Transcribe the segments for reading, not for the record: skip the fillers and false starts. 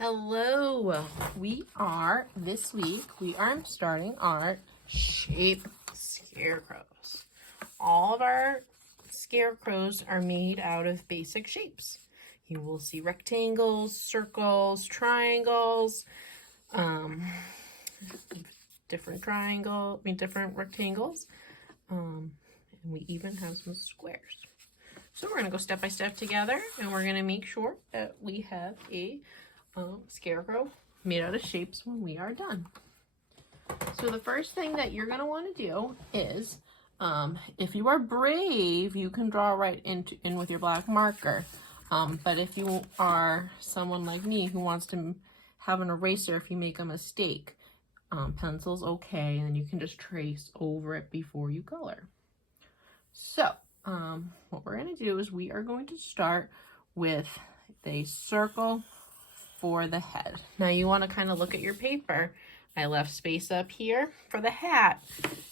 Hello, this week we are starting our shape scarecrows. All of our scarecrows are made out of basic shapes. You will see rectangles, circles, triangles, different rectangles, and we even have some squares. So we're going to go step by step together, and we're going to make sure that we have a scarecrow made out of shapes when we are done. So the first thing that you're going to want to do is, if you are brave, you can draw right in with your black marker. But if you are someone like me who wants to have an eraser if you make a mistake, pencil's okay, and then you can just trace over it before you color. So what we're going to do is we are going to start with a circle for the head. Now you want to kind of look at your paper. I left space up here for the hat,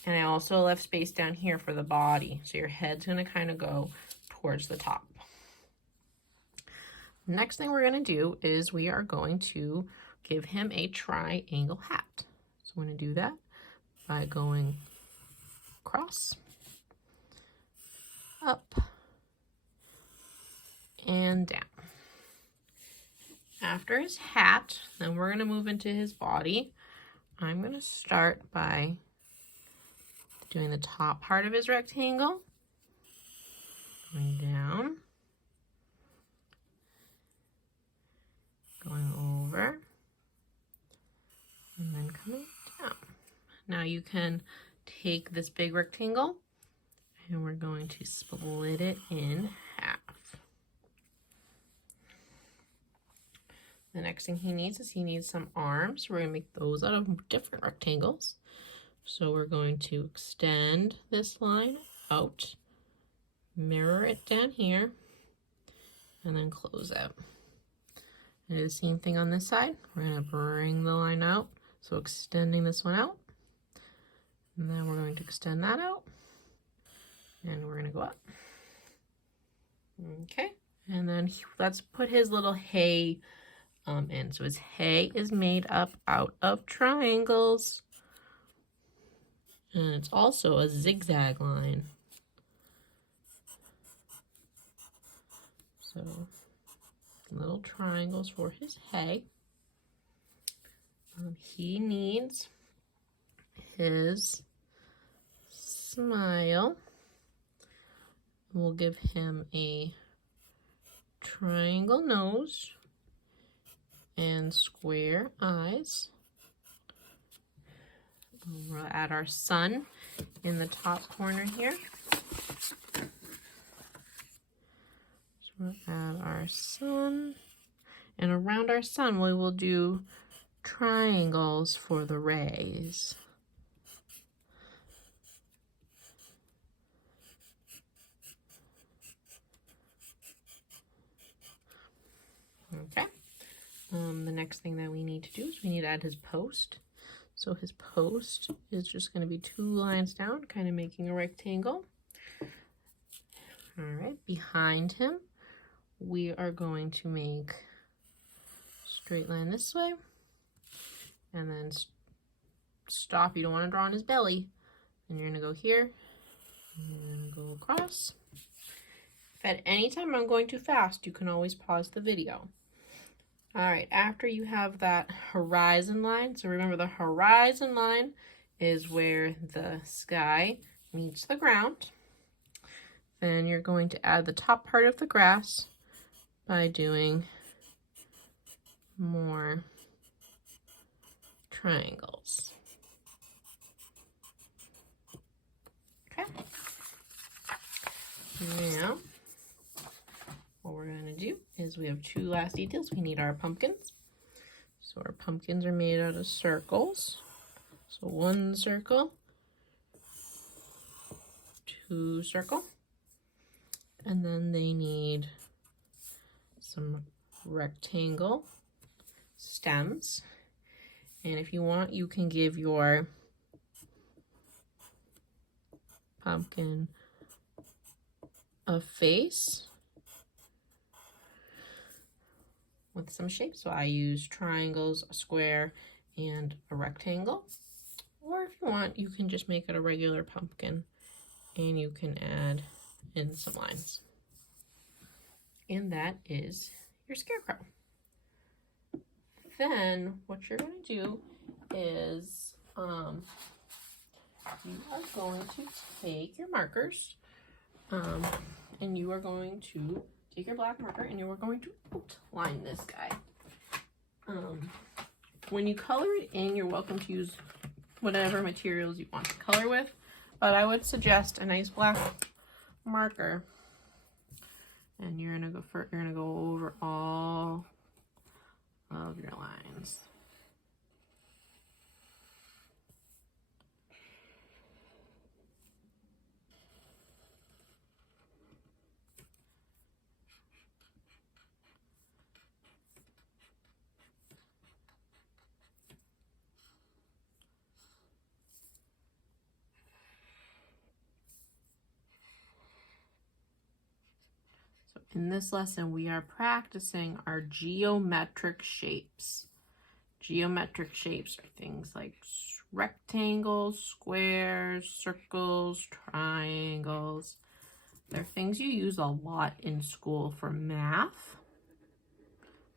and I also left space down here for the body. So your head's going to kind of go towards the top. Next thing we're going to do is we are going to give him a triangle hat. So we're going to do that by going across, up, and down. After his hat, then we're going to move into his body. I'm going to start by doing the top part of his rectangle, going down, going over, and then coming down. Now you can take this big rectangle and we're going to split it in half. The next thing he needs is some arms. We're going to make those out of different rectangles. So we're going to extend this line out, mirror it down here, and then close it. And do the same thing on this side. We're going to bring the line out, so extending this one out. And then we're going to extend that out. And we're going to go up. Okay, and then let's put his little hay in. So his hay is made up out of triangles. And it's also a zigzag line. So little triangles for his hay. He needs his smile. We'll give him a triangle nose and square eyes. We'll add our sun in the top corner here. So we'll add our sun, and around our sun we will do triangles for the rays. Okay. The next thing that we need to do is we need to add his post. So his post is just going to be 2 lines down, kind of making a rectangle. All right, behind him, we are going to make a straight line this way, and then stop. You don't want to draw on his belly. And you're going to go here, and go across. If at any time I'm going too fast, you can always pause the video. All right, after you have that horizon line, so remember the horizon line is where the sky meets the ground. Then you're going to add the top part of the grass by doing more triangles. Okay. Now, what we're going to do is we have 2 last details. We need our pumpkins. So our pumpkins are made out of circles. So 1 circle, 2 circle, and then they need some rectangle stems. And if you want, you can give your pumpkin a face with some shapes. So I use triangles, a square, and a rectangle. Or if you want, you can just make it a regular pumpkin and you can add in some lines. And that is your scarecrow. Then what you're going to do is you are going to take your markers and you are going to take your black marker and you are going to outline this guy. When you color it in, you're welcome to use whatever materials you want to color with, but I would suggest a nice black marker, and you're gonna go over all of your lines. In this lesson, we are practicing our geometric shapes. Geometric shapes are things like rectangles, squares, circles, triangles. They're things you use a lot in school for math,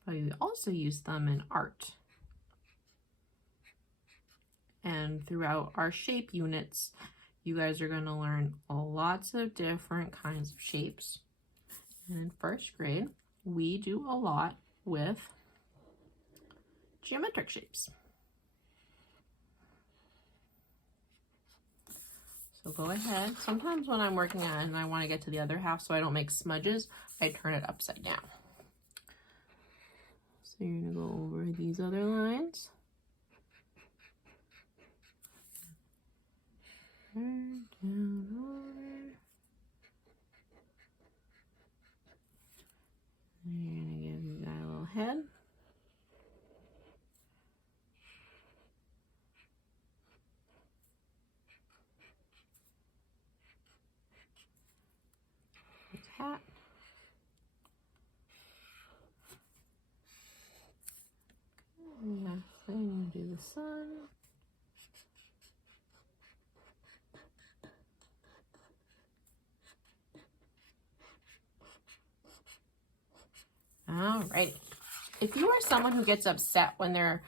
but you also use them in art. And throughout our shape units, you guys are going to learn lots of different kinds of shapes. And in first grade, we do a lot with geometric shapes. So go ahead. Sometimes when I'm working on it and I want to get to the other half so I don't make smudges, I turn it upside down. So you're going to go over these other lines. Down, over. And you're going to give that a little head. His hat. And then you do the sun. Alrighty. If you are someone who gets upset when their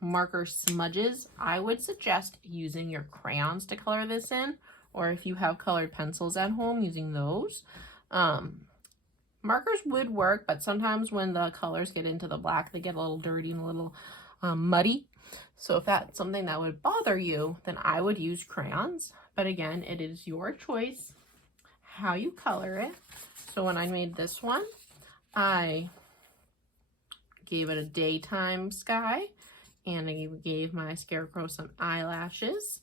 marker smudges, I would suggest using your crayons to color this in, or if you have colored pencils at home, using those. Markers would work, but sometimes when the colors get into the black, they get a little dirty and a little muddy. So if that's something that would bother you, then I would use crayons. But again, it is your choice how you color it. So when I made this one, I gave it a daytime sky, and I gave my scarecrow some eyelashes.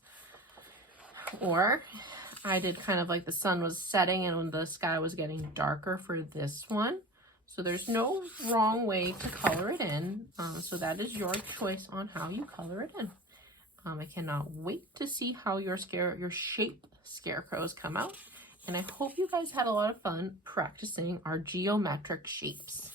Or I did kind of like the sun was setting and when the sky was getting darker for this one. So there's no wrong way to color it in. So that is your choice on how you color it in. I cannot wait to see how your shape scarecrows come out. And I hope you guys had a lot of fun practicing our geometric shapes.